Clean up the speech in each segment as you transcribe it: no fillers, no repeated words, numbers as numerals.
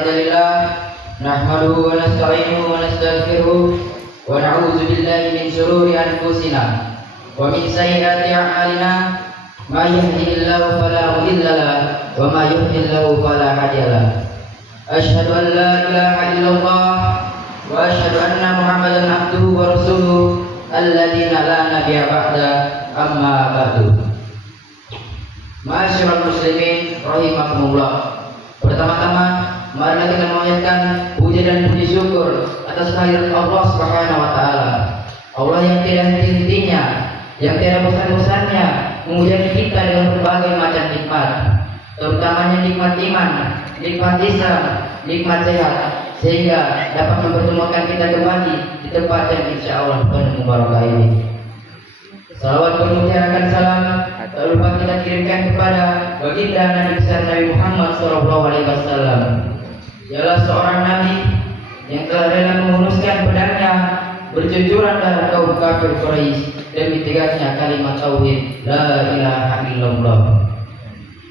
Alhamdulillah nahmaduhu wa nasta'inuhu wa nastaghfiruh wa na'udzu billahi min shururi anfusina wa min sayyiati a'malina may yahdihillahu fala mudilla lahu wa may yudlil fala hadiya lahu. Asyhadu an la ilaha illallah wa asyhadu anna Muhammadan abduhu wa rasuluh alladzina la nabiyya ba'da, amma ba'du. Ma'asyiral muslimin rahimakumullah. Pertama-tama mari kita memanjatkan puji dan puji syukur atas kehadirat Allah Subhanahu wa taala. Allah yang tidak henti-hentinya, yang tidak bosan-bosannya menguji kita dengan berbagai macam nikmat, terutamanya nikmat iman, nikmat Islam, nikmat sehat, sehingga dapat mempertemukan kita kembali di tempat yang insyaallah penuh mubarakah ini. Salawat bermutiarakan salam tak lupa kita kirimkan kepada baginda Nabi besar Nabi Muhammad SAW. Ialah seorang Nabi yang telah rela menguruskan pedangnya berjujuran darah kaum kafir Quraisy demi tegaknya kalimat tauhid la ilaha illallah.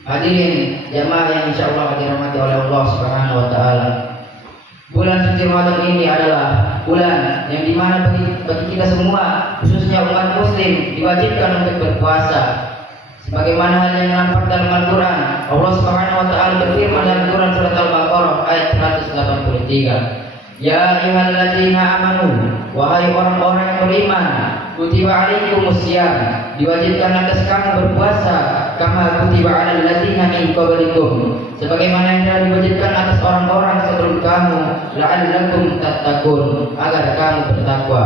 Hadirin jamaah yang insyaallah dirahmati oleh Allah Subhanahu wa taala. Bulan suci Ramadan ini adalah bulan yang dimana bagi kita semua, khususnya umat muslim, diwajibkan untuk berpuasa. Sebagaimana hal yang nampak dalam Al-Quran, Allah Subhanahu wa taala berfirman dalam Quran surat Al-Baqarah ayat 183. Ya ayyuhalladzina amanu, wahai orang-orang yang beriman, kutiba alaikumusiyam, diwajibkan atas kamu berpuasa, kama kutiba alal ladzina min qablikum, sebagaimana yang telah diwajibkan atas orang-orang sebelum kamu, la'allakum tattaqun, agar kamu bertakwa.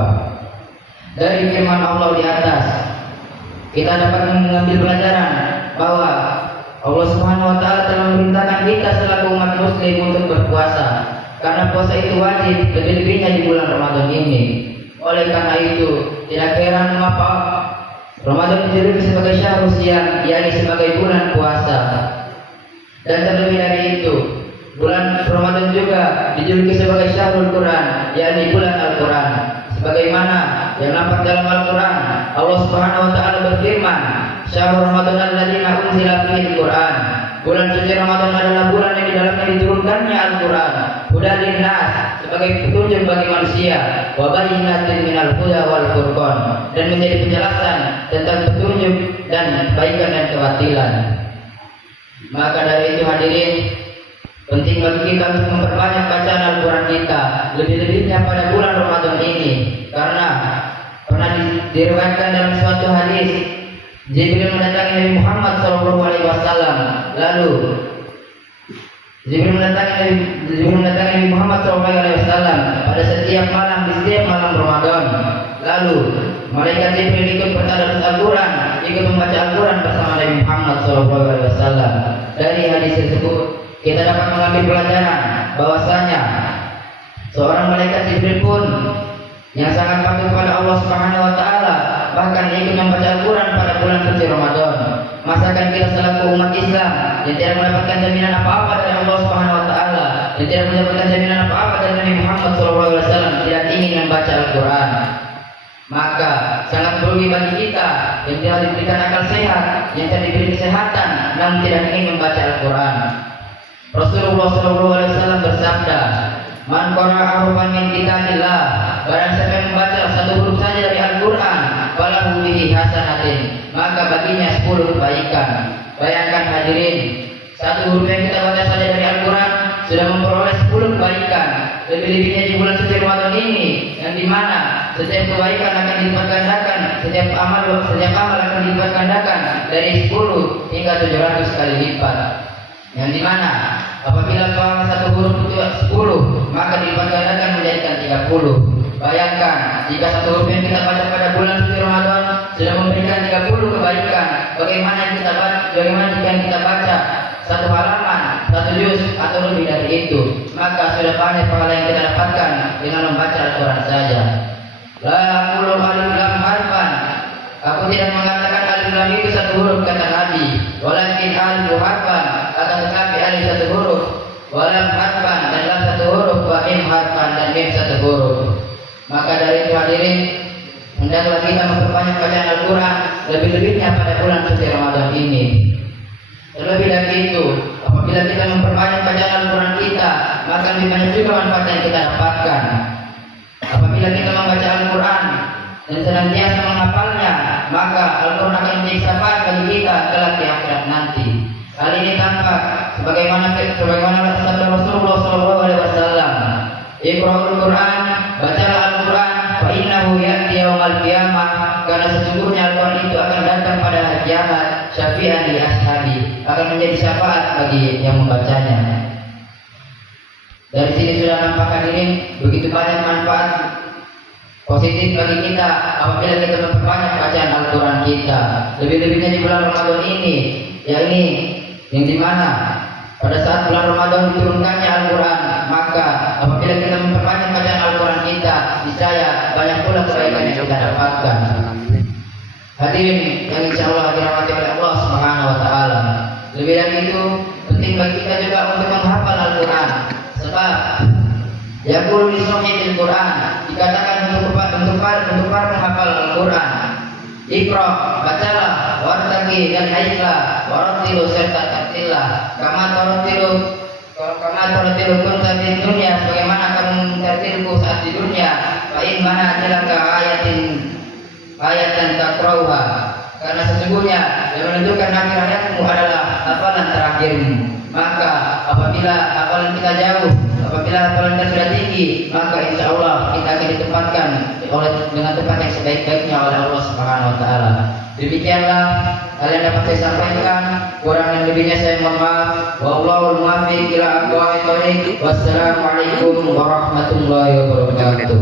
Dari firman Allah di atas kita dapat mengambil pelajaran bahwa Allah Subhanahu wa taala telah memerintahkan kita selaku umat muslim untuk berpuasa, karena puasa itu wajib, lebih-lebihnya di bulan Ramadan ini. Oleh karena itu, tidak heran mengapa Ramadan dijuluki sebagai syahrul siyam, yakni sebagai bulan puasa. Dan terlebih dari itu, bulan Ramadan juga dijuluki sebagai syahrul Quran, yakni bulan Al-Quran. Sebagaimana yang nampak dalam Al-Quran, Allah Subhanahu wa taala berfirman, "Syahrul Ramadan alladzina unzila fihi al-Quran." Bulan suci Ramadan adalah bulan yang di dalamnya diturunkannya Al-Quran, hudan linnas, sebagai petunjuk bagi manusia, wa bayyinatin minal huda wal furqan, dan menjadi penjelasan tentang petunjuk dan kebaikan dan kebatilan. Maka dari itu hadirin, penting bagi kita untuk memperbanyak bacaan Al-Quran kita, lebih-lebihnya pada bulan Ramadan ini, karena pernah diriwayatkan dalam suatu hadis, Jibril mendatangi Nabi Muhammad SAW. Lalu Jibril mendatangi Nabi Muhammad SAW pada setiap malam, di setiap malam Ramadan. Lalu malaikat Jibril ikut bertadarus Al-Quran, ikut membaca Al-Quran bersama Nabi Muhammad SAW. Dari hadis tersebut kita dapat mengambil pelajaran bahwasanya seorang malaikat Jibril pun yang sangat patuh kepada Allah Subhanahu wa taala bahkan ikut membaca Al-Quran pada bulan suci Ramadan. Masakan kita selaku umat Islam yang tidak mendapatkan jaminan apa-apa dari Allah Subhanahu wa taala, yang tidak mendapatkan jaminan apa-apa dari Nabi Muhammad SAW, tidak ingin membaca Al-Quran, maka sangat merugi bagi kita yang tidak diberikan akal sehat, yang tidak diberi kesehatan namun tidak ingin membaca Al-Quran. Rasulullah SAW bersabda, "Man qara'a harfan min kitabillah," barang siapa yang membaca satu huruf saja dari Al-Quran, falahu bihi hasanatin, maka baginya 10 kebaikan. Bayangkan hadirin, satu huruf yang kita baca saja dari Al-Quran sudah memperoleh 10 kebaikan. Lebih-lebihnya di bulan suci Ramadan ini, yang dimana setiap kebaikan akan dilipat gandakan, setiap amal akan dilipat gandakan dari 10 hingga 700 kali lipat. Yang dimana apabila pahala satu huruf itu 10, maka dilipat gandakan menjadikan 30. Bayangkan jika satu huruf yang kita baca pada bulan suci Ramadan sudah memberikan 30 kebaikan, bagaimana jika kita baca satu halaman, satu juz atau lebih dari itu, maka sudah banyak pahala yang kita dapatkan dengan membaca Al-Quran saja. La aqulu alif lam harfan, aku tidak mengatakan alif lam itu satu huruf kata Nabi, walakin alif harfan, akan tetapi alif satu huruf, walam harfan dan lam satu huruf, wa mim harfan dan mim satu huruf. Maka dari itu hadirin, hendaklah kita memperbanyak bacaan Al-Quran, lebih-lebihnya pada bulan suci Ramadan ini. Terlebih dari itu, apabila Apabila kita memperbanyak bacaan Al-Quran kita, maka lebih banyak juga manfaat yang kita dapatkan. Apabila kita membaca Al-Quran dan senantiasa menghafalnya, maka Al-Quran akan menjadi syafaat bagi kita kelak di akhirat nanti. Hal ini tampak sebagaimana sabda Rasulullah SAW. Iqra'ul Quran, bacalah Al-Quran, fa innahu ya'ti yaumal qiyamah, karena sesungguhnya Al-Quran itu akan datang pada hari kiamat, syafi'an li ashabi, akan menjadi syafaat bagi yang membacanya. Dari sini sudah nampak hadirin begitu banyak manfaat positif bagi kita apabila kita memperbanyak bacaan Al-Quran kita. Lebih-lebihnya di bulan Ramadan ini, yakni yang dimana pada saat bulan Ramadan diturunkannya Al-Quran, maka apabila kita memperbanyak bacaan Al-Quran kita, niscaya banyak pula kebaikan yang kita dapatkan. Hadirin yang insya Allah dirahmati oleh Allah Subhanahu Wa Taala. Lebih dari itu, penting bagi kita juga untuk menghafal Al-Quran. Sebab yaqulu li sahihil Quran, dikatakan untuk para menghafal Al-Quran. Iqra, bacalah, wartaqi dan naiklah, warattilu serta tartillah, kama tartilu kunta di dunia, sebagaimana kamu tartilku saat di dunia. Fa in mana tilaka ayatan takrauha, karena sesungguhnya yang menentukan akhir hayatmu adalah hafalan terakhirmu. Maka apabila hafalan kita jauh, apabila hafalan kita sudah tinggi, maka insya Allah kita akan ditempatkan dengan tempat yang sebaik-baiknya oleh Allah Subhanahu Wa Taala. Demikianlah kalian dapat saya sampaikan. Kurang dan lebihnya saya mohon maaf. Wallahul muwaffiq ila aqwamit thoriq. Wassalamualaikum warahmatullahi wabarakatuh.